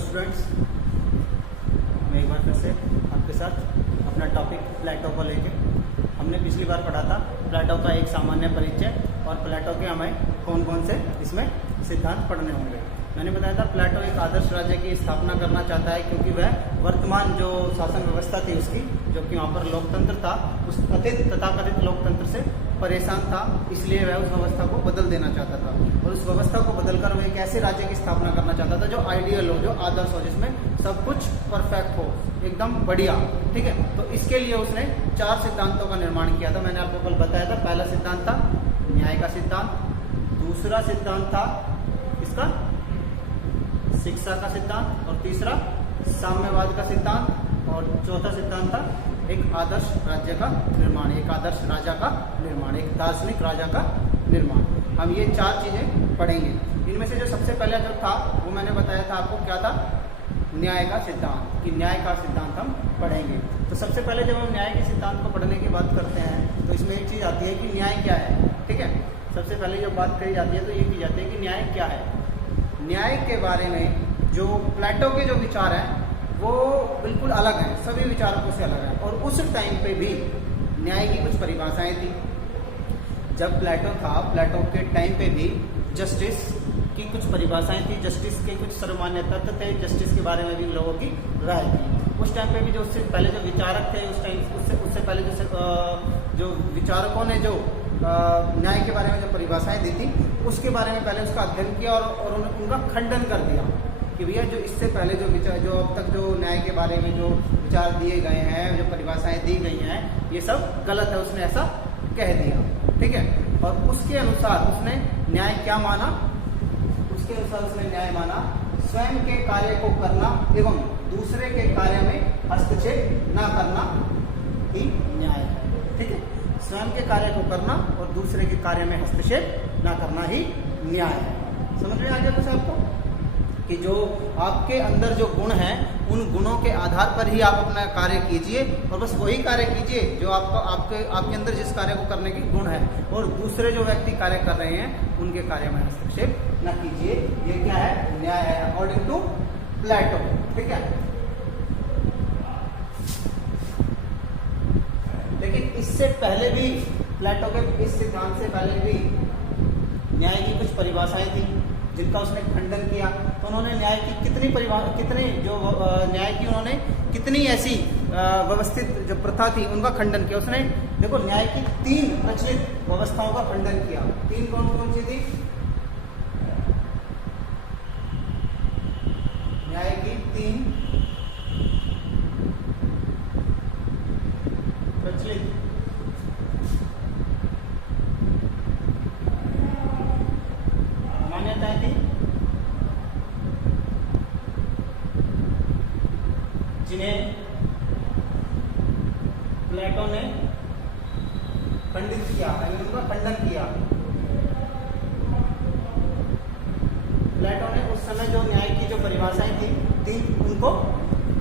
Students, मैं एक बार फिर से आपके साथ अपना टॉपिक प्लेटो को लेके हमने पिछली बार पढ़ा था प्लेटो का एक सामान्य परिचय और प्लेटो के हमें कौन कौन से इसमें सिद्धांत पढ़ने होंगे। मैंने बताया था प्लेटो एक आदर्श राज्य की स्थापना करना चाहता है क्योंकि वह वर्तमान जो शासन व्यवस्था थी उसकी, जो कि वहाँ पर लोकतंत्र था, उस तथाकथित लोकतंत्र से परेशान था, इसलिए वह उस व्यवस्था को बदल देना चाहता था। और उस व्यवस्था को बदलकर वह एक ऐसे राज्य की स्थापना करना चाहता था जो आइडियल हो, जो आदर्श हो, जिसमें सब कुछ परफेक्ट हो, एकदम बढ़िया। ठीक है, तो इसके लिए उसने 4 सिद्धांतों का निर्माण किया था। मैंने आपको कल बताया था, पहला सिद्धांत था न्याय का सिद्धांत, दूसरा सिद्धांत था इसका शिक्षा का सिद्धांत, और तीसरा साम्यवाद का सिद्धांत, और चौथा सिद्धांत था एक आदर्श राज्य का निर्माण, एक आदर्श राजा का निर्माण, एक दार्शनिक राजा का निर्माण। हम ये 4 चीजें पढ़ेंगे। इनमें से जो सबसे पहले जो था वो मैंने बताया था आपको, क्या था? न्याय का सिद्धांत, कि न्याय का सिद्धांत हम पढ़ेंगे। तो सबसे पहले जब हम न्याय के सिद्धांत को पढ़ने की बात करते हैं तो इसमें एक चीज आती है कि न्याय क्या है। ठीक है, सबसे पहले जब बात कही जाती है तो ये की जाती है कि न्याय क्या है। न्याय के बारे में जो प्लेटो के जो विचार हैं वो बिल्कुल अलग हैं, सभी विचारकों से अलग हैं। और उस टाइम पे भी न्याय की कुछ परिभाषाएं थी। जब प्लेटो था, प्लेटो के टाइम पे भी जस्टिस की कुछ परिभाषाएं थी, जस्टिस के कुछ सर्वमान्य तत्व थे, जस्टिस के बारे में भी लोगों की राय थी। उस टाइम पे भी जो उससे पहले जो विचारक थे, उस टाइम उससे पहले जो विचारकों ने जो न्याय के बारे में जो परिभाषाएं दी थी, उसके बारे में पहले उसका अध्ययन किया और उनका खंडन कर दिया कि भैया जो इससे पहले जो विचार, जो अब तक जो न्याय के बारे में जो विचार दिए गए हैं, जो परिभाषाएं दी गई हैं, ये सब गलत है। उसने ऐसा कह दिया। ठीक है, और उसके अनुसार उसने न्याय क्या माना? उसके अनुसार उसने न्याय माना स्वयं के कार्य को करना एवं दूसरे के कार्य में हस्तक्षेप न करना ही न्याय है। ठीक है, स्वयं के कार्य को करना और दूसरे के कार्य में हस्तक्षेप न करना ही न्याय है। समझ में आ गया कुछ आपको? कि जो आपके अंदर जो गुण हैं, उन गुणों के आधार पर ही आप अपना कार्य कीजिए और बस वही कार्य कीजिए जो आपके अंदर जिस कार्य को करने के गुण है, और दूसरे जो व्यक्ति कार्य कर रहे हैं उनके कार्य में हस्तक्षेप न कीजिए। ये क्या है? न्याय है, अकॉर्डिंग टू प्लेटो। ठीक है, लेकिन इससे पहले भी प्लेटो के इस सिद्धांत से पहले भी न्याय की कुछ परिभाषाएं थी जिनका उसने खंडन किया। तो उन्होंने न्याय की कितनी ऐसी व्यवस्थित जो प्रथा थी उनका खंडन किया। उसने देखो न्याय की 3 प्रचलित व्यवस्थाओं का खंडन किया। 3 कौन कौन सी थी? न्याय की 3 प्रचलित मान्यताएं थी, जिन्हें प्लेटो ने खंडित किया, उनका खंडन किया। प्लेटो ने उस समय जो न्याय की जो परिभाषाएं थी 3, उनको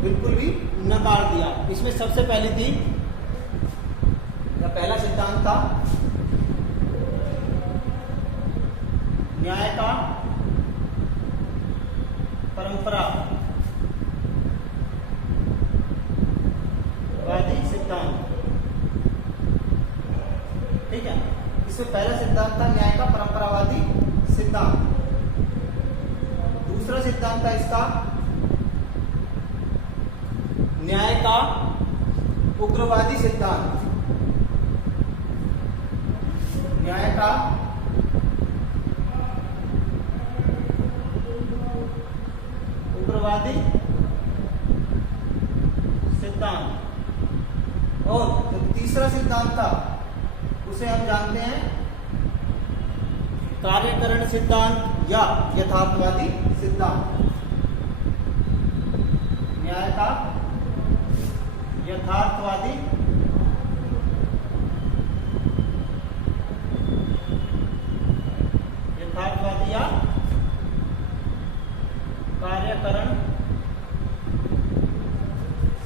बिल्कुल भी नकार दिया। इसमें सबसे पहली थी, पहला सिद्धांत था न्याय का परंपरावादी सिद्धांत। ठीक है, इसमें पहला सिद्धांत था न्याय का परंपरावादी सिद्धांत। दूसरा सिद्धांत था इसका न्याय का उग्रवादी सिद्धांत। न्याय का उग्रवादी सिद्धांत। और जो तीसरा सिद्धांत था उसे हम जानते हैं कार्यकरण सिद्धांत या यथार्थवादी सिद्धांत। न्याय का यथार्थवादी या कार्यकरण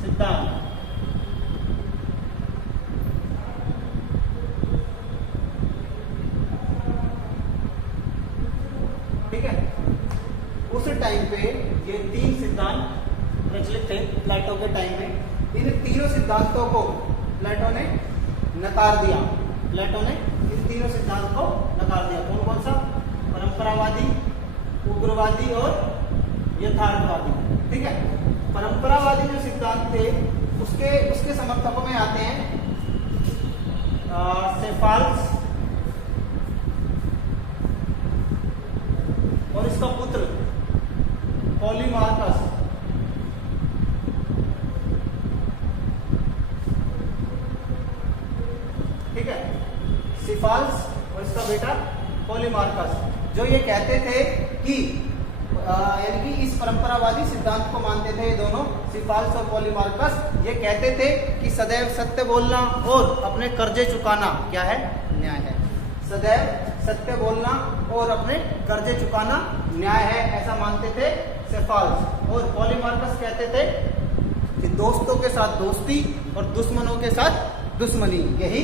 सिद्धांत। ठीक है, उस उस टाइम पे ये 3 सिद्धांत प्रचलित थे प्लेटो के टाइम में। इन तीनों सिद्धांतों को प्लेटो ने नकार दिया। प्लेटो ने इन तीनों सिद्धांत को नकार दिया। कौन कौन सा? परंपरावादी, उग्रवादी और यथार्थवादी। ठीक है, परंपरावादी जो सिद्धांत थे उसके समर्थकों में आते हैं सेफाल्स और इसका पुत्र पॉलीमार्कस। ठीक है, सेफाल्स और इसका बेटा पॉलीमार्कस, जो ये कहते थे कि यानी कि इस परंपरावादी सिद्धांत को मानते थे ये दोनों, सेफाल्स और पॉलीमार्कस। ये कहते थे कि सदैव सत्य बोलना और अपने कर्जे चुकाना क्या है? न्याय है। सदैव सत्य बोलना और अपने कर्जे चुकाना न्याय है, ऐसा मानते थे सेफाल्स। और पॉलीमार्कस कहते थे कि दोस्तों के साथ दोस्ती और दुश्मनों के साथ दुश्मनी, यही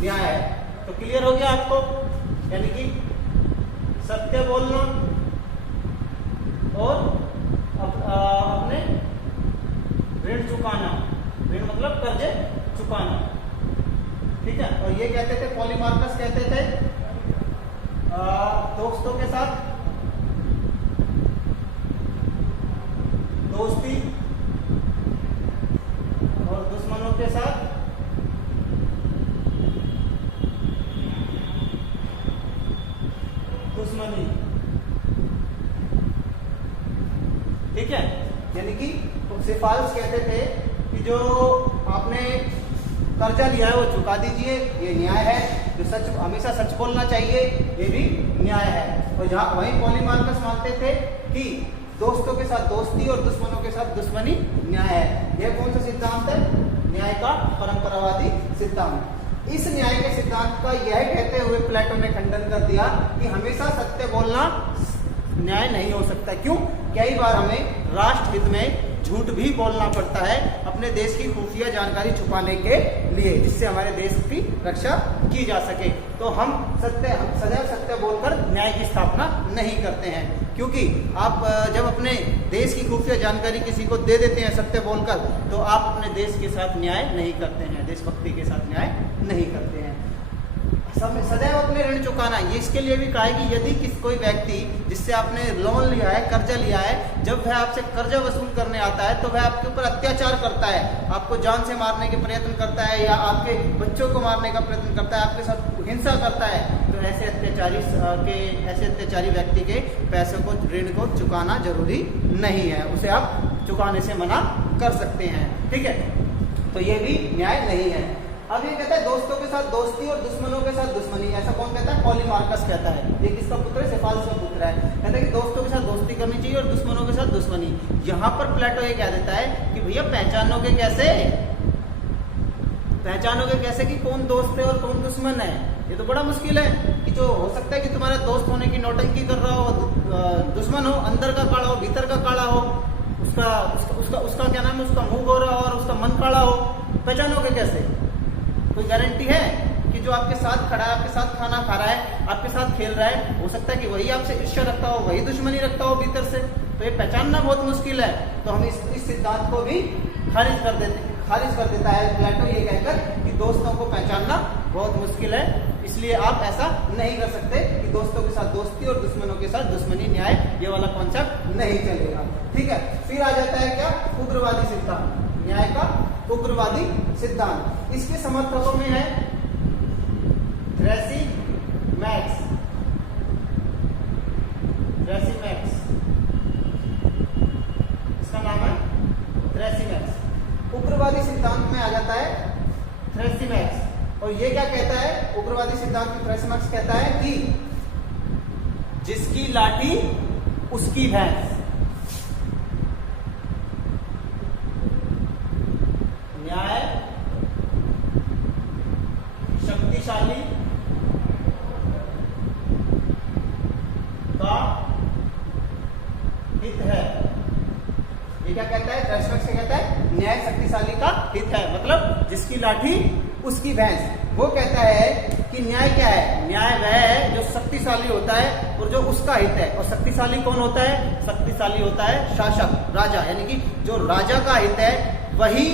न्याय है। तो क्लियर हो गया आपको? यानी कि सत्य बोलना और अपने ऋण चुकाना, ऋण मतलब कर्जे चुकाना। ठीक है, और ये कहते थे, पॉलीमार्कस कहते थे दोस्तों के साथ दोस्ती और दुश्मनों के साथ दुश्मनी। ठीक है, यानी कि सेफाल्स कहते थे कि जो आपने कर्जा लिया है वो चुका दीजिए, ये न्याय है। जो सच, हमेशा सच बोलना चाहिए, ये भी न्याय है। और जहां वहीं पॉलीमार्कस मानते थे कि दोस्तों के साथ दोस्ती और दुश्मनों के साथ दुश्मनी न्याय है। यह कौन सा सिद्धांत है? न्याय का परंपरावादी सिद्धांत। इस न्याय के सिद्धांत का यह कहते हुए प्लेटो ने खंडन कर दिया कि हमेशा सत्य बोलना न्याय नहीं हो सकता। क्यों? कई बार हमें राष्ट्र हित में झूठ भी बोलना पड़ता है अपने देश की खुफिया जानकारी छुपाने के लिए, जिससे हमारे देश की रक्षा की जा सके। तो हम सदैव सत्य बोलकर न्याय की स्थापना नहीं करते हैं, क्योंकि आप जब अपने देश की खुफिया जानकारी किसी को दे देते हैं सत्य बोलकर, तो आप अपने देश के साथ न्याय नहीं करते हैं, देशभक्ति के साथ न्याय नहीं करते हैं। सदैव अपने ऋण चुकाना, ये इसके लिए भी कहा है कि यदि कोई व्यक्ति जिससे आपने लोन लिया है, कर्जा लिया है, जब वह आपसे कर्जा वसूल करने आता है तो वह आपके ऊपर अत्याचार करता है, आपको जान से मारने के प्रयत्न करता है या आपके बच्चों को मारने का प्रयत्न करता है, आपके साथ हिंसा करता है, तो ऐसे अत्याचारी व्यक्ति के पैसों को, ऋण को चुकाना जरूरी नहीं है, उसे आप चुकाने से मना कर सकते हैं। ठीक है, तो ये भी न्याय नहीं है। अब ये कहता है दोस्तों के साथ दोस्ती और दुश्मनों के साथ दुश्मनी। ऐसा कौन कहता है? पॉलीमार्कस कहता है। ये किसका पुत्र है? सेफाल्स का पुत्र है। कहता है कि दोस्तों के साथ दोस्ती करनी चाहिए और दुश्मनों के साथ दुश्मनी। यहाँ पर प्लेटो ये कह देता है कि भैया पहचानोगे कैसे? पहचानोगे कैसे कि कौन दोस्त है और कौन दुश्मन है? ये तो बड़ा मुश्किल है कि जो हो सकता है कि तुम्हारा दोस्त होने की नौटंकी कर रहा हो, दुश्मन हो, अंदर का काला हो, भीतर का काला हो, उसका क्या नाम है, उसका मुंह गोरा हो और उसका मन काला हो। पहचानोगे कैसे? कोई गारंटी है कि जो आपके साथ खड़ा है, आपके साथ खाना खा रहा है, आपके साथ खेल रहा है, हो सकता है कि वही आपसे ईर्ष्या रखता हो, वही दुश्मनी रखता हो भीतर से? तो ये पहचानना बहुत मुश्किल है। तो हम इस सिद्धांत को भी खारिज कर देता है प्लेटो, ये कहकर कि दोस्तों को पहचानना बहुत मुश्किल है, इसलिए आप ऐसा नहीं कर सकते कि दोस्तों के साथ दोस्ती और दुश्मनों के साथ दुश्मनी, न्याय, ये वाला कॉन्सेप्ट नहीं चलेगा। ठीक है, फिर आ जाता है क्या? उग्रवादी सिद्धांत, न्याय का उग्रवादी सिद्धांत। इसके समर्थकों में है थ्रेसिमैक्स। इसका नाम है थ्रेसिमैक्स। उग्रवादी सिद्धांत में आ जाता है थ्रेसिमैक्स। और ये क्या कहता है? उग्रवादी सिद्धांत में थ्रेसिमैक्स कहता है कि जिसकी लाठी उसकी भैंस। न्याय शक्तिशाली का हित है। ये क्या कहता है? थ्रेसिमैक्स क्या कहता है? न्याय शक्तिशाली का हित है, मतलब जिसकी लाठी उसकी भैंस। वो कहता है कि न्याय क्या है? न्याय वह है जो शक्तिशाली होता है और और जो उसका हित है। और शक्तिशाली कौन होता है? शक्तिशाली होता है शासक, राजा, यानी कि जो राजा का हित है वही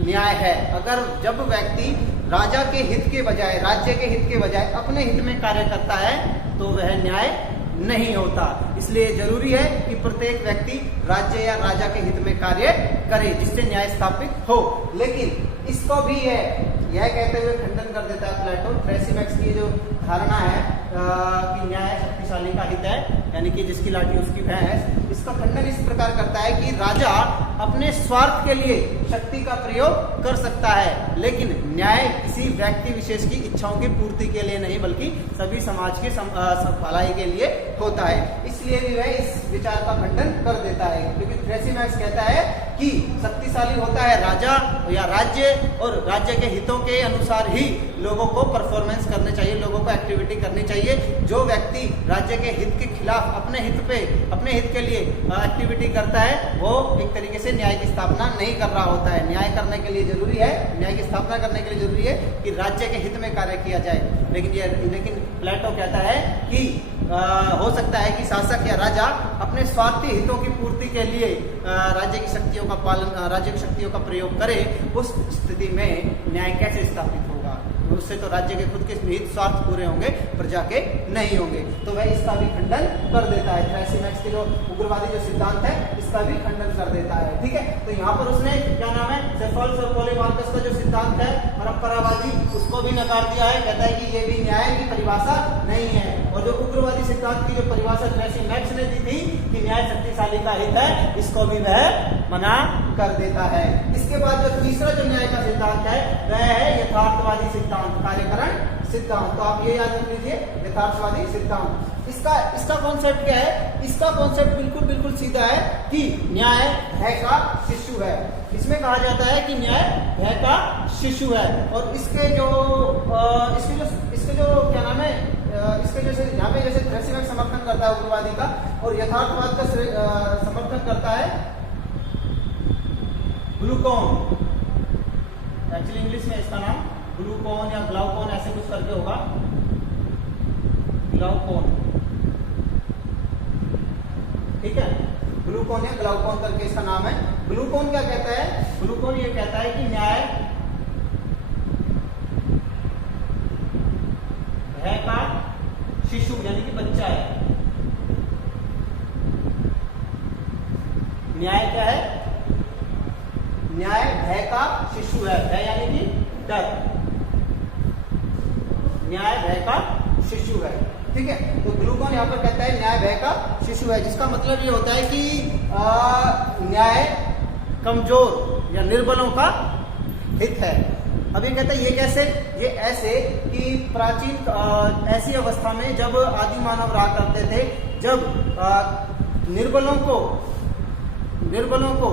न्याय है। अगर जब व्यक्ति राजा के हित के बजाय, राज्य के हित के बजाय अपने हित में कार्य करता है तो वह न्याय नहीं होता। इसलिए जरूरी है कि प्रत्येक व्यक्ति राज्य या राजा के हित में कार्य करे जिससे न्याय स्थापित हो। लेकिन इसको भी है यह कहते हुए खंडन कर देता है प्लेटो, थ्रेसिमैक्स की जो धारणा है कि न्याय शक्तिशाली का हित है, यानी कि जिसकी लाठी उसकी भैंस, इसका खंडन इस प्रकार करता है कि राजा अपने स्वार्थ के लिए शक्ति का प्रयोग कर सकता है, लेकिन न्याय किसी व्यक्ति विशेष की इच्छाओं की पूर्ति के लिए नहीं बल्कि सभी समाज के भलाई के लिए होता है। इसलिए भी वह इस विचार का खंडन कर देता है, क्योंकि थ्रेसिमैक्स कहता है कि शक्तिशाली होता है राजा या राज्य, और राज्य के हितों के अनुसार ही लोगों को परफॉर्मेंस करने चाहिए, लोगों को एक्टिविटी करनी चाहिए। जो व्यक्ति राज्य के हित के खिलाफ अपने हित के लिए एक्टिविटी करता है वो एक तरीके से न्याय की स्थापना नहीं कर रहा होता है। न्याय करने के लिए जरूरी है, न्याय की स्थापना करने के लिए जरूरी है कि राज्य के हित में कार्य किया जाए। लेकिन प्लेटो कहता है कि हो सकता है कि शासक या राजा अपने स्वार्थी हितों की पूर्ति के लिए राज्य की शक्तियों का प्रयोग करे। उस स्थिति में न्याय कैसे स्थापित होगा? उससे तो राज्य के खुद के निहित स्वार्थ पूरे होंगे, प्रजा के नहीं होंगे। तो वह इसका भी खंडन कर देता है। थ्रेसिमैक्स के जो उग्रवादी जो सिद्धांत है इसका भी खंडन कर देता है। ठीक है, तो यहाँ पर उसने क्या नाम है, सेफल्स और पॉलीमार्कस का जो सिद्धांत है परंपरावादी, उसको भी नकार दिया है। कहता है कि ये भी न्याय की परिभाषा नहीं है। और जो उग्रवादी सिद्धांत की जो परिभाषा थ्रेसिमैक्स ने दी थी कि न्याय शक्तिशाली का हित है, इसको भी वह मना कर देता है। इसके बाद जो तीसरा जो न्याय का सिद्धांत है वह है यथार्थवादी सिद्धांत, कार्यकरण सिद्धांत। तो आप ये याद रख लीजिए, यथार्थवादी सिद्धांत। इसका कॉन्सेप्ट क्या है? इसका कॉन्सेप्ट बिल्कुल सीधा है कि न्याय भय का शिशु है। इसमें कहा जाता है कि न्याय भय का शिशु है। और इसके जो क्या नाम है, इसके जैसे यहाँ पे जैसे थ्रेसिमैक्स समर्थन करता है उग्रवादी का, और यथार्थवाद का समर्थन करता है ग्लूकोन। एक्चुअली इंग्लिश में इसका नाम ग्लूकोन या ग्लाउकोन ऐसे कुछ करके होगा, ग्लाउकोन। ठीक है, ग्लूकोन या ग्लाउकोन करके इसका नाम है। ग्लूकोन क्या कहता है? ग्लूकोन ये कहता है कि न्याय भय का शिशु यानी कि बच्चा है। न्याय क्या है? न्याय भय का शिशु है। भय यानी कि डर, न्याय भय का शिशु है। ठीक है, तो ग्लूकोन यहाँ पर कहता है न्याय भय का शिशु है, जिसका मतलब ये होता है कि न्याय कमजोर या निर्बलों का हित है। अब ये कहता है ये कैसे? ये ऐसे कि प्राचीन ऐसी अवस्था में जब आदि मानव रहा करते थे, जब निर्बलों को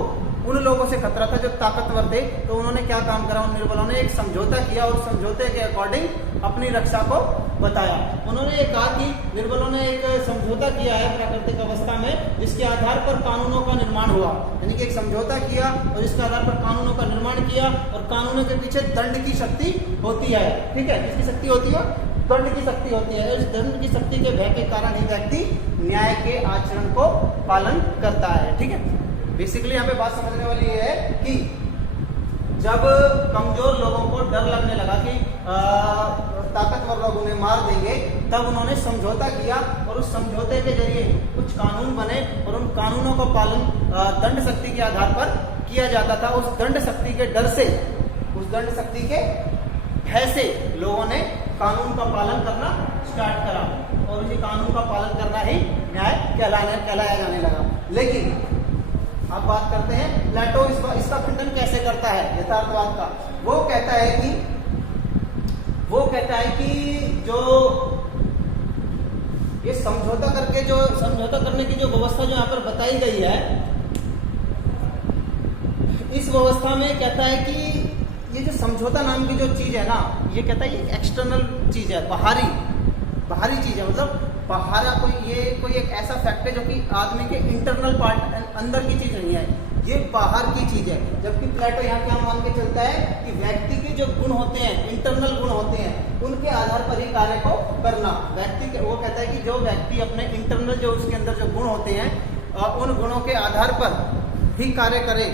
उन लोगों से खतरा था जो ताकतवर थे, तो उन्होंने क्या काम करा? उन निर्बलों ने एक समझौता किया और समझौते के अकॉर्डिंग अपनी रक्षा को बताया। उन्होंने ये कहा कि निर्बलों ने एक समझौता किया है प्राकृतिक अवस्था में, जिसके आधार पर कानूनों का निर्माण हुआ। यानी कि एक समझौता किया और इसके आधार पर कानूनों का निर्माण किया, और कानूनों के पीछे दंड की शक्ति होती है। ठीक है, किसकी शक्ति होती है? दंड की शक्ति होती है। इस दंड की शक्ति के भय के कारण ही व्यक्ति न्याय के आचरण को पालन करता है। ठीक है, बेसिकली यहाँ पे बात समझने वाली ये है कि जब कमजोर लोगों को डर लगने लगा कि ताकतवर लोग उन्हें मार देंगे, तब उन्होंने समझौता किया और उस समझौते के जरिए कुछ कानून बने और उन कानूनों का पालन दंड शक्ति के आधार पर किया जाता था। उस दंड शक्ति के डर से, उस दंड शक्ति के भय से लोगों ने कानून का पालन करना स्टार्ट करा, और उसी कानून का पालन करना ही न्याय कहलाया जाने लगा। लेकिन अब बात करते हैं प्लेटो इसका खंडन कैसे करता है यथार्थवाद का। वो कहता है कि जो ये समझौता करने की जो व्यवस्था जो यहाँ पर बताई गई है, इस व्यवस्था में कहता है कि ये जो समझौता नाम की जो चीज है ना, ये कहता है ये एक्सटर्नल चीज है, बाहरी चीज है। मतलब बाहर कोई एक ऐसा फैक्ट है जो कि आदमी के इंटरनल पार्ट, अंदर की चीज नहीं है। ये बाहर की चीज है। जबकि प्लेटो यहाँ क्या मान के चलता है कि व्यक्ति के जो गुण होते हैं, इंटरनल गुण होते हैं, उनके आधार पर ही कार्य को करना। व्यक्ति के, वो कहता है कि जो व्यक्ति अपने इंटरनल जो उसके अंदर जो गुण होते हैं उन गुणों के आधार पर ही कार्य करे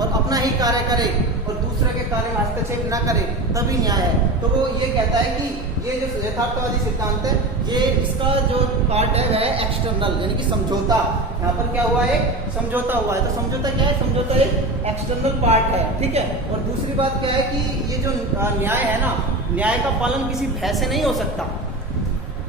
और अपना ही कार्य करे और दूसरे के कार्य में हस्तक्षेप न करे, तभी न्याय है। तो वो ये कहता है कि ये जो यथार्थवादी सिद्धांत है, ये इसका जो पार्ट है वह है एक्सटर्नल, यानी कि समझौता। यहाँ पर क्या हुआ है, समझौता हुआ है। तो समझौता क्या है, समझौता एक एक्सटर्नल पार्ट है, ठीक है। और दूसरी बात क्या है कि ये जो न्याय है ना, न्याय का पालन किसी भय से नहीं हो सकता।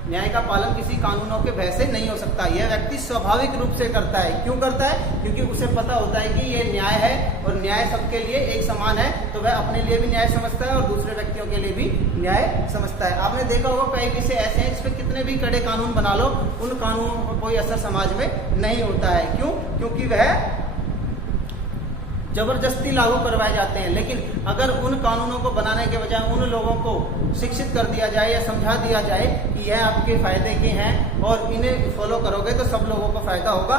न्याय का पालन किसी कानूनों के भय से नहीं हो सकता। यह व्यक्ति स्वाभाविक रूप से करता है। क्यों करता है? क्योंकि उसे पता होता है कि ये न्याय है और न्याय सबके लिए एक समान है, तो वह अपने लिए भी न्याय समझता है और दूसरे व्यक्तियों के लिए भी न्याय समझता है। आपने देखा होगा कई विषय ऐसे हैं जिसमें कितने भी कड़े कानून बना लो, उन कानूनों का कोई असर समाज में नहीं होता है। क्यों? क्योंकि वह जबरदस्ती लागू करवाए जाते हैं। लेकिन अगर उन कानूनों को बनाने के बजाय उन लोगों को शिक्षित कर दिया जाए या समझा दिया जाए कि यह आपके फायदे के हैं और इन्हें फॉलो करोगे तो सब लोगों को फायदा होगा,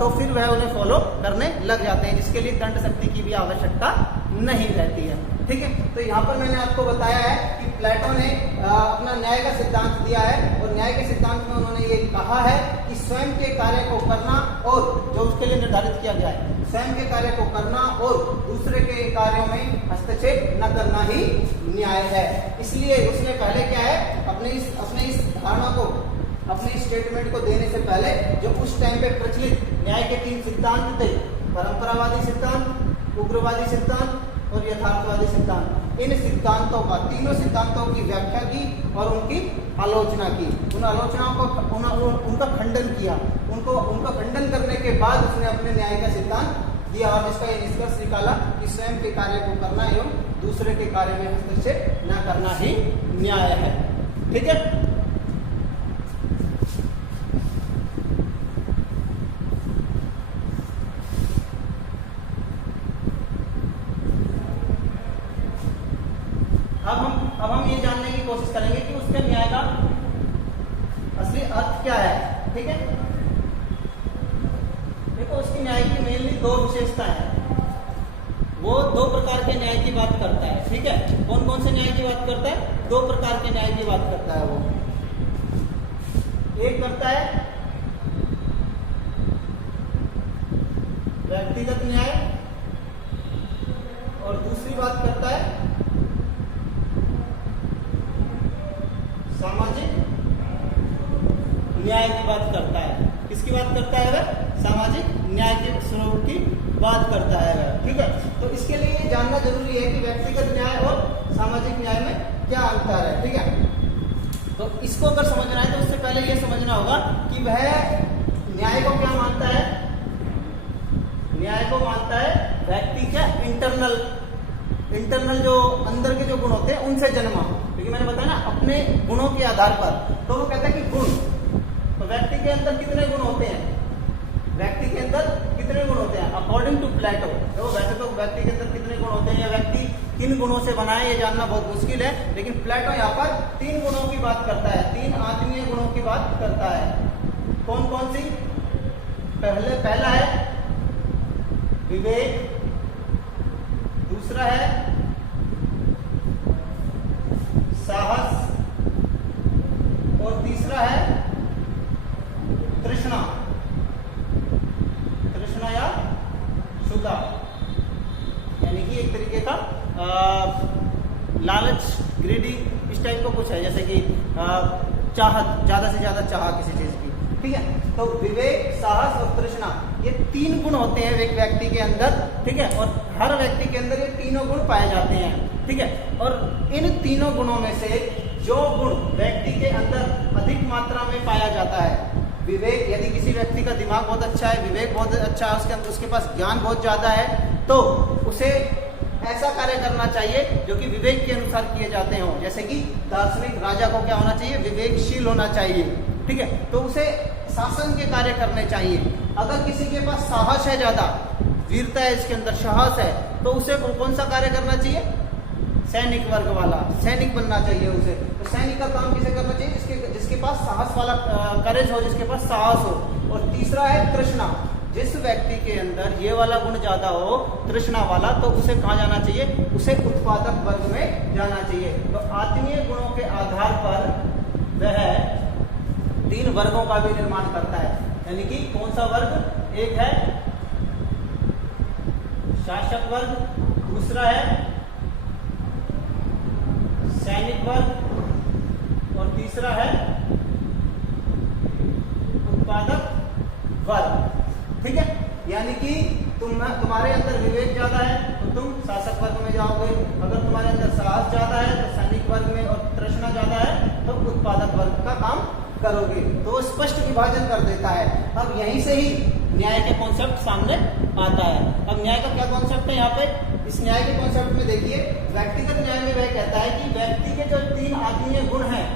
तो फिर वह उन्हें फॉलो करने लग जाते हैं, जिसके लिए दंड शक्ति की भी आवश्यकता नहीं रहती है, ठीक है। तो यहाँ पर मैंने आपको बताया है कि प्लेटो ने अपना न्याय का सिद्धांत दिया है और न्याय के सिद्धांत में उन्होंने ये कहा है कि स्वयं के कार्य को करना और जो उसके लिए निर्धारित किया गया है, स्वयं के कार्य को करना और दूसरे के कार्यों में हस्तक्षेप न करना ही न्याय है। इसलिए उसने पहले क्या है, अपने इस धारणा को, अपने स्टेटमेंट को देने से पहले जो उस टाइम पे प्रचलित न्याय के 3 सिद्धांत थे, परंपरावादी सिद्धांत, उग्रवादी सिद्धांत और यथार्थवादी सिद्धांत, इन सिद्धांतों का, तीनों सिद्धांतों की व्याख्या की और उनकी आलोचना की। उन आलोचनाओं को उनका खंडन किया। उनका खंडन करने के बाद उसने अपने न्याय का सिद्धांत दिया और जिसका ये निष्कर्ष निकाला कि स्वयं के कार्य को करना एवं दूसरे के कार्य में हस्तक्षेप न करना ही न्याय है, ठीक है। अब हम ये जानने की कोशिश करेंगे कि उसके न्याय का असली अर्थ क्या है, ठीक है। देखो, उसकी न्याय की मेनली 2 विशेषताएं हैं। वो 2 प्रकार के न्याय की बात करता है, ठीक है। कौन कौन से न्याय की बात करता है? 2 प्रकार के न्याय की बात करता है वो। एक करता है व्यक्तिगत न्याय और दूसरी बात करता है सामाजिक न्याय की बात करता है। किसकी बात करता है वह? सामाजिक न्याय के स्वरूप की बात करता है वह, ठीक है। तो इसके लिए ये जानना जरूरी है कि व्यक्तिगत न्याय और सामाजिक न्याय में क्या अंतर है, ठीक है। तो इसको अगर समझना है तो उससे पहले ये समझना होगा कि वह न्याय को क्या मानता है। न्याय को मानता है व्यक्ति के इंटरनल जो अंदर के जो गुण होते हैं उनसे जन्मा, क्योंकि मैंने बताया ना अपने गुणों के आधार पर। तो वो कहता है कि गुण, तो व्यक्ति के अंदर कितने गुण होते हैं, व्यक्ति के अंदर कितने गुण होते हैं अकॉर्डिंग टू प्लेटो। तो वैसे तो व्यक्ति के अंदर कितने गुण होते हैं या व्यक्ति किन गुणों से बना है ये जानना बहुत मुश्किल है, लेकिन प्लेटो यहाँ पर 3 गुणों की बात करता है, 3 आत्मीय गुणों की बात करता है। कौन कौन सी? पहला है विवेक, दूसरा है साहस और तीसरा है तृष्णा या क्षुधा, यानी कि एक तरीके का लालच, ग्रीडी, इस टाइप का कुछ है, जैसे कि चाहत, ज्यादा से ज्यादा चाह किसी चीज की, ठीक है। तो विवेक, साहस और तृष्णा, ये 3 गुण होते हैं एक व्यक्ति के अंदर, ठीक है। और हर व्यक्ति के अंदर ये तीनों गुण पाए जाते हैं, ठीक है। और इन तीनों गुणों में से जो गुण व्यक्ति के अंदर अधिक मात्रा में पाया जाता है, विवेक, यदि किसी व्यक्ति का दिमाग बहुत अच्छा है, विवेक बहुत अच्छा है, उसके पास ज्ञान बहुत ज्यादा है, तो उसे ऐसा कार्य करना चाहिए जो कि विवेक के अनुसार किए जाते हों। जैसे कि दार्शनिक राजा को क्या होना चाहिए, विवेकशील होना चाहिए, ठीक है। तो उसे शासन के कार्य करने चाहिए। अगर किसी के पास साहस है, ज्यादा वीरता है, इसके अंदर साहस है, तो उसे कौन सा कार्य करना चाहिए, सैनिक वर्ग वाला, सैनिक बनना चाहिए उसे। तो सैनिक का काम किसे करना चाहिए, जिसके पास साहस वाला करेज हो, जिसके पास साहस हो। और तीसरा है तृष्णा, जिस व्यक्ति के अंदर ये वाला गुण ज्यादा हो, तृष्णा वाला, तो उसे कहाँ जाना चाहिए? उसे उत्पादक वर्ग में जाना चाहिए। तो आत्मीय गुणों के आधार पर वह 3 वर्गों का भी निर्माण करता है। यानी कि कौन सा वर्ग? एक है शासक वर्ग, दूसरा है सैनिक वर्ग और तीसरा है उत्पादक वर्ग। ठीक है, यानी कि तुम्हारे अंदर विवेक ज्यादा है तो तुम शासक वर्ग में जाओगे, अगर तुम्हारे अंदर साहस ज्यादा है तो सैनिक वर्ग में, और तृष्णा ज्यादा है तो उत्पादक वर्ग का काम करोगे। तो स्पष्ट विभाजन कर देता है। अब यहीं से ही न्याय के कॉन्सेप्ट सामने आता है। अब न्याय का क्या कॉन्सेप्ट है यहाँ पे? इस न्याय के कॉन्सेप्ट में देखिए, व्यक्तिगत न्याय में वह कहता है कि व्यक्ति के जो 3 आत्मीय गुण हैं,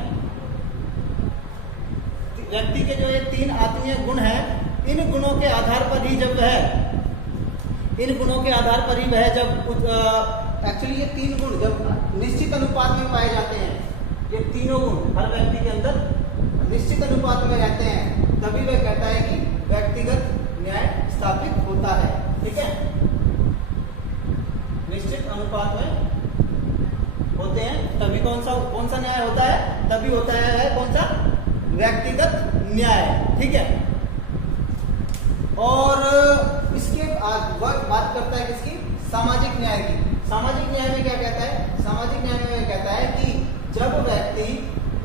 व्यक्ति के जो ये 3 आत्मीय गुण हैं, इन गुणों के आधार पर ही जब वह, इन गुणों के आधार पर ही वह जब एक्चुअली ये 3 गुण जब निश्चित अनुपात में पाए जाते हैं, ये तीनों गुण हर व्यक्ति के अंदर निश्चित अनुपात में रहते हैं, तभी वह कहता है कि व्यक्तिगत न्याय स्थापित होता है। ठीक है, निश्चित अनुपात में होते हैं तभी कौन सा न्याय होता है? तभी होता है कौन सा? व्यक्तिगत न्याय। ठीक है, और इसके बाद बात करता है किसकी? सामाजिक न्याय की। सामाजिक न्याय में क्या कहता है? सामाजिक न्याय में कहता है कि जब व्यक्ति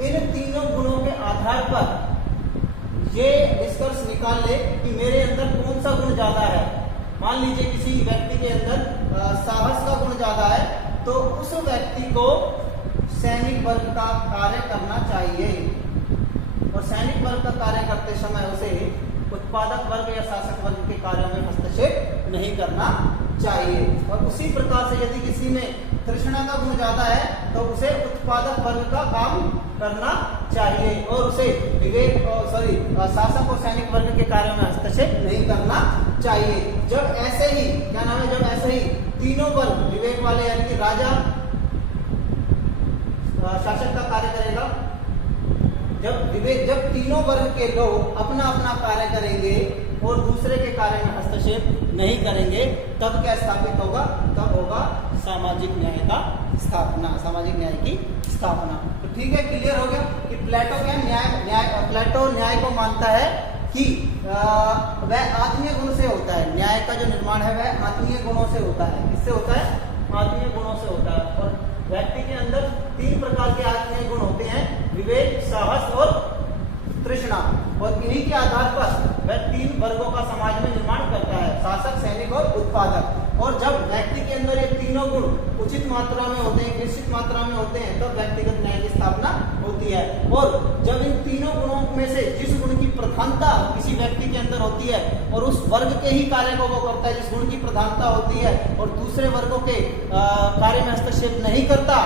इन तीनों गुणों के आधार पर ये निष्कर्ष निकाल ले कि मेरे अंदर कौन सा गुण ज्यादा है। मान लीजिए किसी व्यक्ति के अंदर साहस का गुण ज्यादा है, तो उस व्यक्ति को सैनिक वर्ग का कार्य करना चाहिए, और सैनिक वर्ग का कार्य करते समय उसे उत्पादक वर्ग या शासक वर्ग के कार्यों में हस्तक्षेप नहीं करना चाहिए। और उसी प्रकार से यदि किसी में तृष्णा का गुण ज्यादा है तो उसे उत्पादक वर्ग का काम करना चाहिए, और उसे विवेक शासक और सैनिक वर्ग के कार्यों में हस्तक्षेप नहीं करना चाहिए। जब ऐसे ही जब ऐसे ही तीनों वर्ग विवेक वाले, यानी कि राजा शासक का कार्य करेगा, जब तीनों वर्ग के लोग अपना अपना कार्य करेंगे और दूसरे के कार्य में हस्तक्षेप नहीं करेंगे, तब क्या स्थापित होगा? तब होगा सामाजिक न्याय का स्थापना, सामाजिक न्याय की स्थापना। तो ठीक है, क्लियर हो गया कि प्लेटो प्लेटो न्याय को मानता है कि वह आत्मीय गुण से होता है। न्याय का जो निर्माण है वह आत्मीय गुणों से होता है। किससे होता है? आत्मीय गुणों से होता है। और व्यक्ति के अंदर 3 प्रकार के आत्मीय गुण होते हैं, विवेक, साहस और तृष्णा, और इन्हीं के आधार पर वह 3 वर्गों का समाज में निर्माण करता है, शासक, सैनिक और उत्पादक। और जब व्यक्ति के अंदर ये तीनों गुण उचित मात्रा में होते हैं, निश्चित मात्रा में होते हैं, तब व्यक्तिगत न्याय की स्थापना होती है। और जब इन तीनों गुणों में से जिस गुण की प्रधानता किसी व्यक्ति के अंदर होती है और उस वर्ग के ही कार्य को वो करता है जिस गुण की प्रधानता होती है, और दूसरे वर्गों के कार्य में हस्तक्षेप नहीं करता,